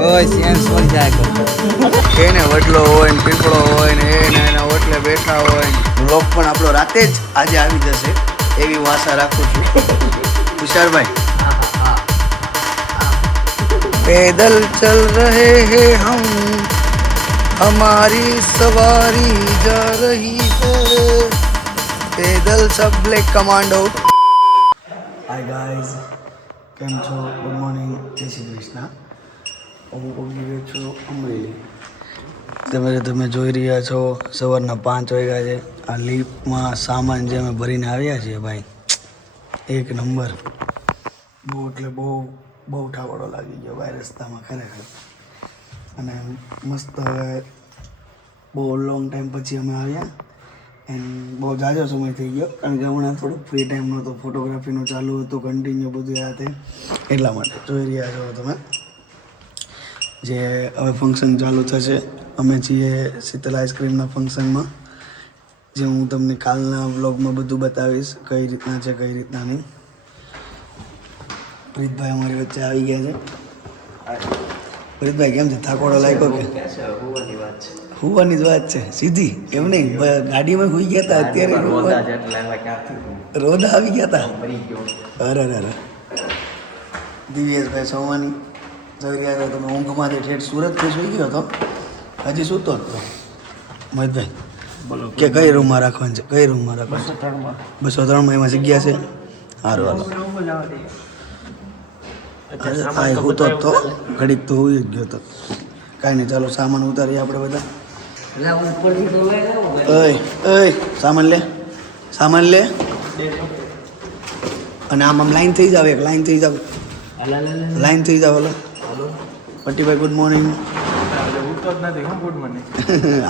ઓય સેન્સ મળી જાય એને વડલો હોય ને પીપળો હોય ને એના ઓટલે બેઠા હોય વ્લોગ પણ આપણો રાતે જ આજે આવી જશે એવી હું આશા રાખું છું तुषार पैदल चल रहे हैं हम हमारी सवारी जा रही है पैदल सब ब्लैक कमांडो हाय गाइस કેમ છો ગુડ મોર્નિંગ જય શ્રી કૃષ્ણ હું પહોંચી ગયો છું અમરેલી તમે જોઈ રહ્યા છો સવારના 5 વાગ્યા છે આ લીફમાં સામાન જે અમે ભરીને આવ્યા છીએ ભાઈ એક નંબર બહુ એટલે બહુ ઠાવડો લાગી ગયો ભાઈ રસ્તામાં ખરેખર અને મસ્ત હવે બહુ લોંગ ટાઈમ પછી અમે આવ્યા એન્ડ બહુ ઝાઝો સમય થઈ ગયો કારણ કે હમણાં થોડુંક ફ્રી ટાઈમ નહોતો ફોટોગ્રાફીનું ચાલુ હતું કન્ટિન્યુ બધું આ તે એટલા માટે જોઈ રહ્યા છો તમે જે હવે ફંક્શન ચાલુ થશે અમે છીએ શીતલ આઈસ્ક્રીમના ફંક્શનમાં જે હું તમને કાલના વ્લોગમાં બધું બતાવીશ કઈ રીતના છે કઈ રીતના નહીં પ્રીતભાઈ અમારી વચ્ચે આવી ગયા છે પ્રીતભાઈ કેમ છે થાકોડો લાગ્યો કે હુવાની જ વાત છે સીધી એમ નહીં ગાડીમાં હુઈ ગયા હતા અત્યારે રોડ આવી ગયા હતા અરે દિવ્યેશભાઈ સોમાની જોઈ રહ્યા હતા તમે ઊંઘમાંથી ઠેઠ સુરતથી સુઈ ગયો હતો હજી સૂતો હતો મહેશભાઈ કે કઈ રૂમમાં રાખવાનું છે કઈ રૂમમાં રાખવાનું છે 203માં એમાં જગ્યા છે સારું હાલો હું તો ઘડીક તો હોઈ જ ગયો હતો કાંઈ નહીં ચાલો સામાન ઉતારીએ આપણે બધા સામાન લે અને આમ લાઈન થઈ જાવ એક લાઈન થઈ જાવ હલો પટ્ટીભાઈ ગુડ મોર્નિંગ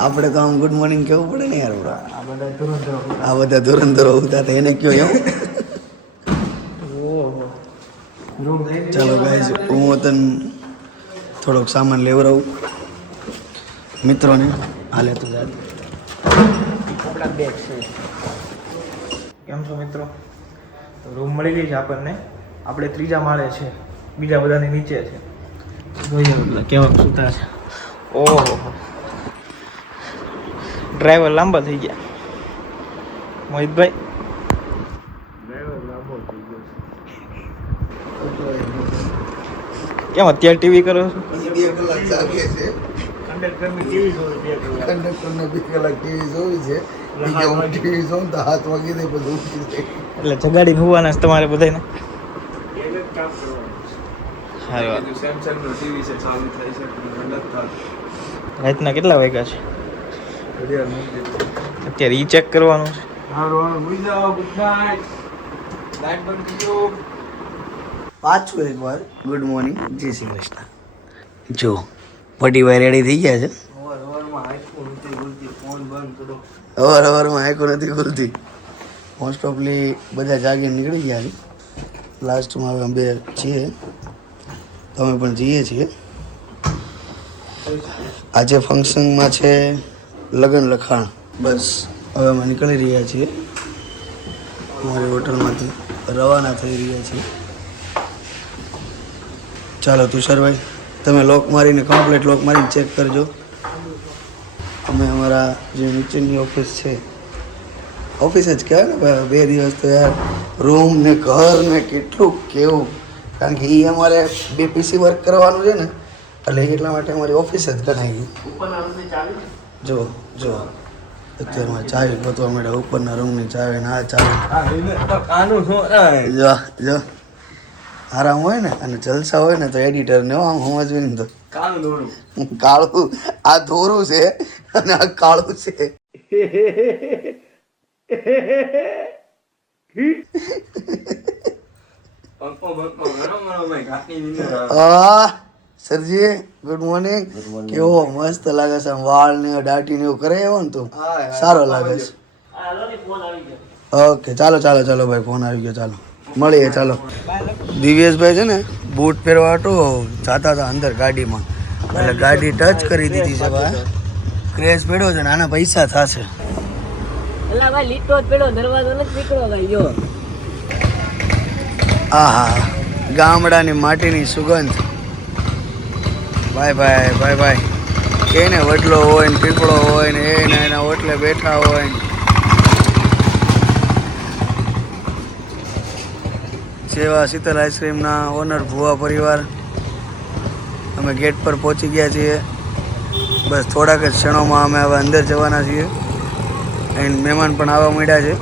આપણે તો આમ ગુડ મોર્નિંગ કેવું પડે ને યાર આ બધા ધુરંધરો ઉતા એને કયો એમ ચાલો ગાઈઝ હું તને થોડોક સામાન લેવડાવું મિત્રોને હાલે તો આપણા બેગ છે કેમ છો મિત્રો રૂમ મળી ગઈ છે આપણને આપણે 3જા માળે છે બીજા બધાની નીચે છે જોઈએ એટલે કેવા સુતા છે ઓહો ડ્રાઈવર લાંબા થઈ ગયા મોહિતભાઈ કેમ અત્યારે ટીવી કરો છો 2 કલાક ચાલે છે કંડક્ટરને 2 કલાક ટીવી જોવી છે હું ટીવી જોઉં તો હાથ વાગી દે બધું ઉઠી જાય એટલે જગાડીને હોવાના તમારે બધાને રાતના કેટલા વાગ્યા છે અત્યારે ઈ ચેક કરવાનું છે પાછું એકવાર ગુડ મોર્નિંગ જય શ્રી કૃષ્ણ જો પટીભાઈ રેડી થઈ ગયા છે સવારમાં આંખો નથી ખુલતી મોસ્ટ ઓફલી બધા જાગીને નીકળી ગયા છે લાસ્ટમાં હવે અમે છીએ તમે પણ જઈએ છીએ આજે ફંક્શનમાં છે લગ્ન લખાણ બસ હવે અમે નીકળી રહ્યા છીએ અમારી હોટલમાંથી રવાના થઈ રહ્યા છીએ ચાલો તુષારભાઈ તમે લોક મારીને કમ્પ્લીટ લોક મારીને ચેક કરજો અમે અમારા જે નીચેની ઓફિસ છે ઓફિસ જ કહેવાય ને ભાઈ 2 દિવસ તો યાર રૂમ ને ઘર ને કેટલું કેવું કારણ કે એ અમારે 2 પીસી વર્ક કરવાનું છે ને એટલે એટલા માટે અમારી ઓફિસ જ ગણાવી જો અત્યારમાં ચાવી ગોતવા મળે ઉપરના રૂમની ચાવી ને આ ચાવી જો આરામ હોય ને અને જલસા હોય ને તો એડિટરને આમ સમજવી ને તો કાળું આ ધોરું છે અને આ કાળું છે સરજી ગુડ મોર્નિંગ કેવો મસ્ત લાગે છે વાળ ને દાઢી ને એવું કરે એવો ને તું સારો લાગે છે ઓકે ચાલો ભાઈ ફોન આવી ગયો ચાલો મળીએ ચાલો દિવ્યેશભાઈ છે ને બૂટ પહેરવા હતો જાતા હતા અંદર ગાડીમાં એટલે ગાડી ટચ કરી દીધી છે ભાઈ ક્રેશ પડ્યો છે ને આના પૈસા થશે એલા ભાઈ લીટો જ પડ્યો દરવાજો નથી નીકળો ભાઈ જો આહા ગામડાની માટીની સુગંધ ભાઈ ભાઈ ભાઈ ભાઈ એને વડલો હોય ને પીપળો હોય ને એને એના ઓટલે બેઠા હોય ને જેવા શીતલ આઈસ્ક્રીમના ઓનર ભુવા પરિવાર અમે ગેટ પર પહોંચી ગયા છીએ. બસ થોડાક જ ક્ષણોમાં અમે હવે અંદર જવાના છીએ એન્ડ મહેમાન પણ આવવા માંડ્યા છે.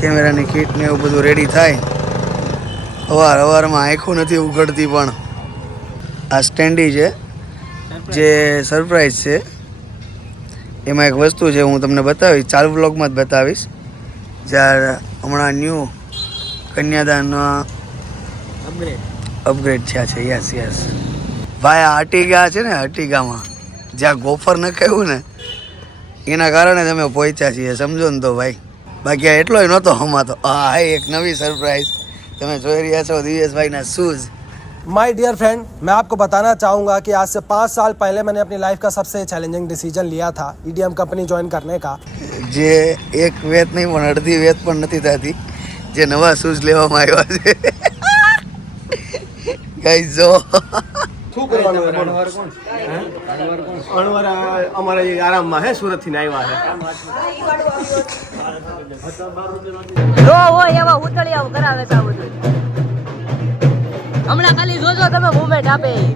કેમેરાની કીટ ને એવું બધું રેડી થાય. અવારમાં આંખો નથી ઉઘડતી પણ આ સ્ટેન્ડી છે જે સરપ્રાઈઝ છે. એમાં એક વસ્તુ છે હું તમને બતાવીશ, ચાલુ બ્લોગમાં જ બતાવીશ. જ્યારે હમણાં ન્યૂ કન્યાદાનના અપગ્રેડ થયા છે. યસ યસ ભાઈ આ અટીગા છે ને, અટીગામાં જ્યાં ગોફર નખાયું ને એના કારણે તમે પહોંચ્યા છીએ, સમજો ને તો ભાઈ. બાકી આ એટલોય નહોતો હમાતો. આ એક નવી સરપ્રાઈઝ તમે જોઈ રહ્યા છો દિવ્યેશભાઈના શૂઝ. माय डियर फ्रेंड, मैं आपको बताना चाहूँगा कि आज से 5 साल पहले मैंने अपनी लाइफ का सबसे चैलेंजिंग डिसीजन लिया था ईडीएम कंपनी ज्वाइन करने का. જે એક વેત નહીં પણ અડધી વેત પણ નથી થતી, જે નવા શૂઝ લેવામાં આવ્યા છે. ગાઈસ જો શું કરવાનું અણવર અમારા આરામમાં હે સુરત થી આવ્યા છે. રો હોય એવા ઉતળિયા કરાવે છે આ બધું. હમણાં ખાલી જોજો તમે મુવમેન્ટ આપે ઈ.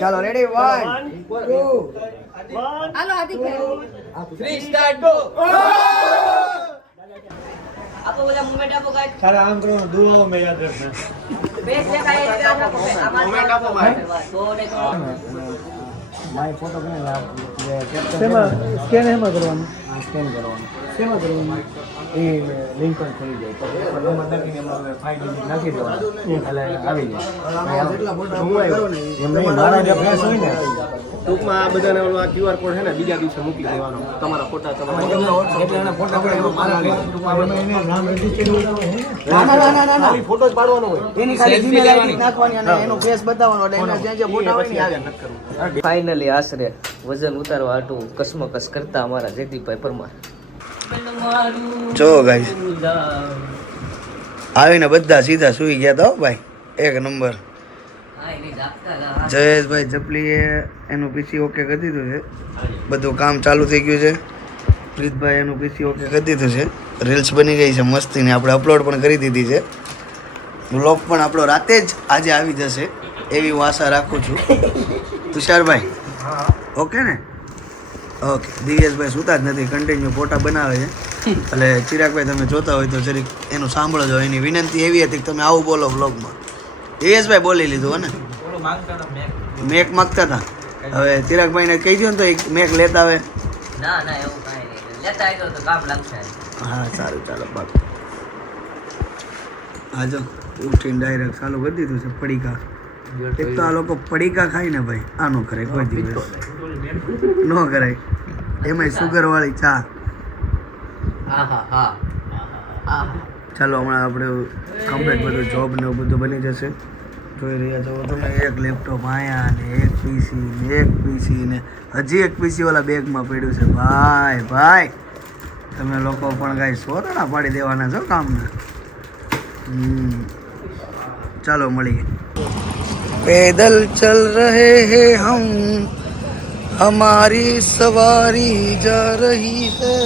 ચાલો રેડી 1 2 હાલો આદિ 3 સ્ટાર્ટ ગો. આપો બધા મુવમેન્ટ આપો ગાઈસ. સારા આમ કરો દુઆઓ મે યાદ રાખના. બેસ દેખાય એ આપો. મોમેન્ટ આપો ભાઈ. માય ફોટો કેને શેમાં સ્કેન એમાં કરવાનું? સ્કેન કરવાનું શેમાં કરવાનું? એ લિંક પર ખોલી જાય તો એમાં નાખીને એમાં ફાઇલ નાખી દેવાનું એટલે આવી જાય. જેટલા ફોટા અપલોડ કરો ને એમ નહીં, મારા જે ફ્રેશ હોય ને ટૂંકમાં આ બધાને ઓલો QR કોડ છે ને બીજા દિવસે મોકલી દેવાનો. તમારા ફોટા તમારા એટલે એના ફોટા પડે એમાં મારા એને નામ રજીસ્ટર હોય. ખાલી ફોટો જ પાડવાનો હોય. એની ખાલી જીમેલ આઈડી નાખવાની અને એનો ફેસ બતાવવાનો એટલે એના જે ફોટા હોય ને આગળ નથી કરવું. ફાઇનલી આશરે વજન ઉતારવા આટું કસમકસ કરતા અમારા જયદીપભાઈ પરમાર. જો ગાઈસ આવીને બધા સીધા સુઈ ગયા હતા હો ભાઈ. એક નંબર. જયેશભાઈ જપલીએ એનું પીસી ઓકે કરી દીધું છે. બધું કામ ચાલુ થઈ ગયું છે. પ્રીતભાઈ એનું પીસી ઓકે કરી દીધું છે. રીલ્સ બની ગઈ છે મસ્તીને, આપણે અપલોડ પણ કરી દીધી છે. બ્લોગ પણ આપણો રાતે જ આજે આવી જશે એવી હું આશા રાખું છું. તુષારભાઈ ઓકે ને? ઓકે. દિવ્યેશભાઈ સુતા જ નથી, કન્ટિન્યુ ફોટા બનાવે છે. એટલે ચિરાગભાઈ તમે જોતા હોય તો જરીક એનું સાંભળો. એની વિનંતી એવી હતી કે તમે આવું બોલો વ્લોગમાં. દિવ્યેશભાઈ બોલી લીધું હે ને? મેક માગતા હતા. હવે ચિરાગભાઈને કહી દો ને તો એક મેક લેતા આવે. ના ના એવું કાંઈ નહીં, લેતા આવ્યો તો કામ લાગશે. હા સારું, ચાલો બાપ. હા જો ઉઠીને ડાયરેક્ટ ચાલુ કરી દીધું છે પડીકા. એક તો આ લોકો પડીકા ખાય ને ભાઈ, આ નો કરે કોઈ દિવસ ન કરાય. એમાંય સુગર વાળી ચા. ચાલો હમણાં આપણે કમ્પ્લીટ બધું જોબ ને એવું બધું બની જશે. જોઈ રહ્યા છો તમે, એક લેપટોપ આયા ને એક પીસી ને એક પીસી ને હજી એક પીસી ઓલા બેગમાં પડ્યું છે. ભાઈ ભાઈ તમે લોકો પણ કાંઈ સોરણા પાડી દેવાના છો કામના. ચાલો મળીએ. पैदल चल रहे हैं हम, हमारी सवारी जा रही है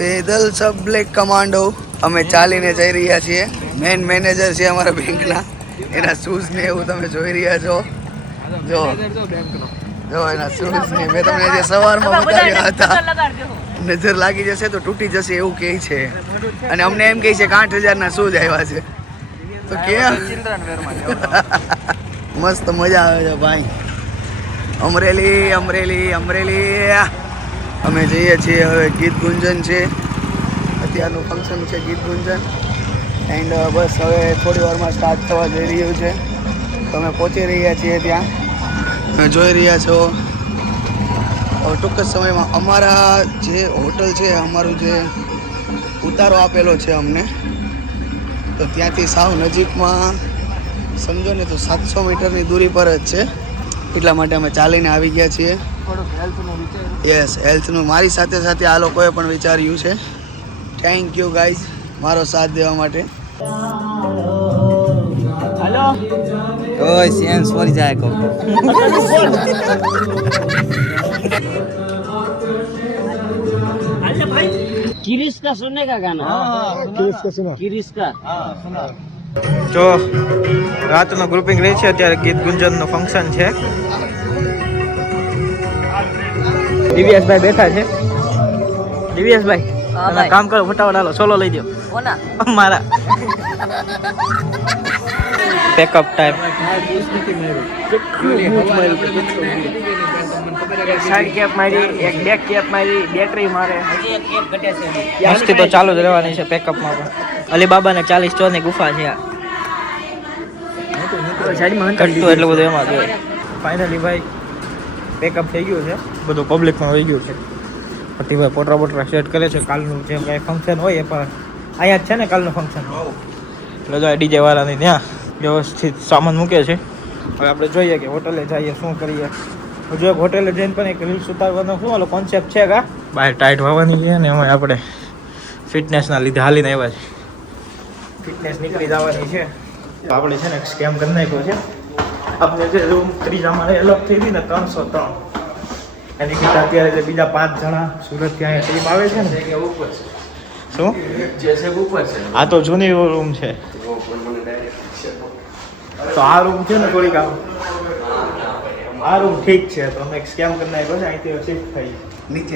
पैदल. सब બ્લેક કમાન્ડો. અમે ચાલીને જઈ રહ્યા છીએ. મેન મેનેજર છે અમારા બેંકના, એના શૂઝ ને એવું તમે જોઈ રહ્યા છો. જો જો એના શૂઝ ને મેં તમને જે સવારમાં બતાવ્યા હતા. નજર લાગી જશે તો તૂટી જશે એવું કહે છે. અને અમને એમ કહે છે કે 8,000ના શૂઝ આવ્યા છે. તો કેમ મસ્ત મજા આવે છે ભાઈ. અમરેલી અમરેલી અમરેલી. અમે જઈએ છીએ હવે ગીત ગુંજન છે, અત્યારનું ફંક્શન છે ગીત ગુંજન. એન્ડ બસ હવે થોડી વારમાં સ્ટાર્ટ થવા જઈ રહ્યું છે. તમે પહોંચી રહ્યા છીએ ત્યાં. તમે જોઈ રહ્યા છો હવે ટૂંક જ સમયમાં અમારા જે હોટલ છે, અમારું જે ઉતારો આપેલો છે અમને, તો ત્યાંથી સાવ નજીકમાં સમજો ને તો 700 મીટરની દૂરી પર જ છે. એટલા માટે અમે ચાલીને આવી ગયા છીએ. યસ, હેલ્થનું મારી સાથે સાથે આ લોકોએ પણ વિચાર્યું છે. થેન્ક યુ ગાઈઝ મારો સાથ દેવા માટે. ઓય સેન્સ ફરી જાય કો किरिश का सुनने का गाना किरिश का જો રાતનું ગ્રુપિંગ રહે છે અત્યારે ગીત ગુંજનનું ફંક્શન છે. દિવ્યાસભાઈ બેઠા છે. દિવ્યાસભાઈ તમે કામ કરો ફટાફટ હાલો સોલો લઈ દો મારા પેકઅપ ટાઈમ સાઈડ કેપ મારી એક બેક કેપ મારી બેટરી મારે મસ્તી તો ચાલુ જ રહેવાની છે પેકઅપમાં પણ. અલીબાબાને 40 ચોરની ગુફા છે આ કટતું એટલું બધું એમાં જોઈએ. ફાઇનલી ભાઈ પેકઅપ થઈ ગયું છે બધું પબ્લિકમાં હોઈ ગયું છે. પટ્ટીભાઈ પોટરા બોટરા સેટ કરે છે. કાલનું જે કાંઈ ફંક્શન હોય એ પણ અહીંયા જ છે ને કાલનું ફંક્શન એટલે જો ડીજે વાળાની ત્યાં વ્યવસ્થિત સામાન મૂકે છે. હવે આપણે જોઈએ કે હોટલે જઈએ શું કરીએ. હજુ એક હોટેલે જઈને પણ એક રીલ્સ ઉતારવાનો શું ઓલો કોન્સેપ્ટ છે કા બહાર ટાઈટ વાવવાની છે ને એમાં આપણે ફિટનેસના લીધે હાલીને આવ્યા છે. ફિટનેસ નીકળી જવાની છે. આપણે છે ને એક સ્કેમ કરી નાખ્યો છે. આપણે જે રૂમ ત્રીજા માળે એલોક થઈ હતી ને 303 એની કરતાં અત્યારે જે બીજા 5 જણા સુરતથી અહીંયા ટીમ આવે છે ને શું આ તો જૂની રૂમ છે. તો આ રૂમ છે ને થોડીક આ રૂમ ઠીક છે તો અમે એક સ્કેમ કરી નાખ્યો છે. અહીંથી શિફ્ટ થઈ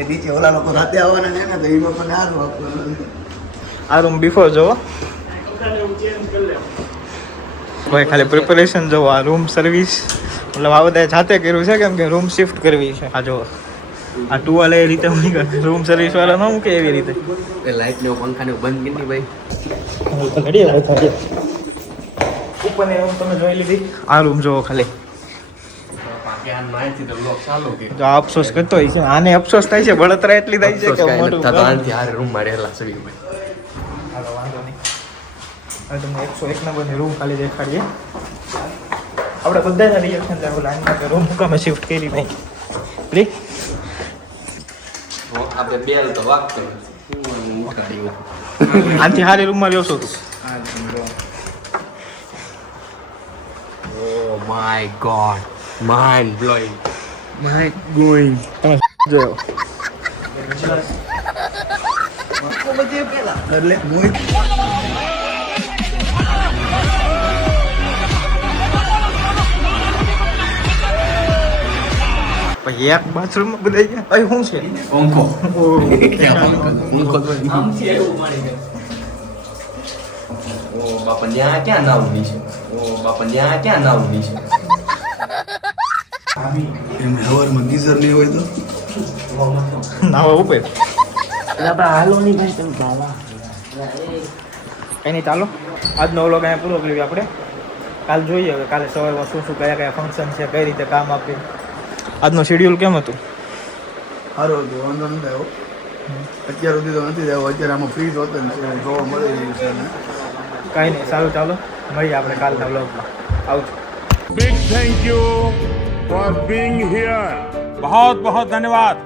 નીચે ઓલા લોકો રાતે આવવાના છે ને તો એ લોકો સારું આપવાનું. આ રૂમ બિફોર જોવો ભાઈ ખાલી પ્રિપેરેશન જોવો. આ રૂમ સર્વિસ મતલબ આ બધાએ જાતે કર્યું છે કેમ કે રૂમ શિફ્ટ કરવી છે. આ જો આ ટુવાલ એ રીતે રૂમ સર્વિસ વાળા ન મૂકે એવી રીતે લાઈટ ને પંખા ને બંધ કરી ભાઈ. ઉપરની રૂમ તમે જોઈ લીધી. આ રૂમ જોવો ખાલી. જો આ અફસોસ કરતો હોય છે આને અફસોસ થાય છે બળતરા એટલી થાય છે કે મોટું રૂમ માં રહેલા છે ભાઈ. હાલો વાંધો નહીં. હવે તમને 101 નંબરની રૂમ ખાલી દેખાડીએ. આપણે બધાના રિએક્શન લેવું લાઈનમાં કે રૂમ મુકામે શિફ્ટ કરી નહીં રી આપણે બેલ તો વાગતો ઉઠાડ્યું. આનથી સારી રૂમમાં રહ્યો છો તું. Oh my God mind blowing. તમે જોયો એટલે મોહિત પછી એક બાથરૂમમાં બધા ગયા અહીં શું છે પંખો ઓ બાપા ત્યાં ક્યાં નાવની છે. ઓ બાપા ત્યાં ક્યાં નાવની છે. એમ હવારમાં ગીઝર નહીં હોય તો નાવા ઉપર કઈ નહીં ચાલો આજનો વ્લોગ અહીંયા પૂરો કરીએ આપણે. કાલ જોઈએ હવે કાલે સવારમાં શું શું કયા કયા ફંક્શન છે કઈ રીતે કામ આપીએ. આજનું શેડ્યુલ કેમ હતું? સારું હતું વાંધો નથી આવ્યો. અત્યાર સુધી તો નથી આવ્યો. અત્યારે આમાં ફ્રીજ હોતો ને જોવા મળે એવું છે ને. કાંઈ નહીં સારું ચાલો મળીએ આપણે કાલના વ્લોગમાં. આવજો. Big thank you for being here. बहुत बहुत धन्यवाद.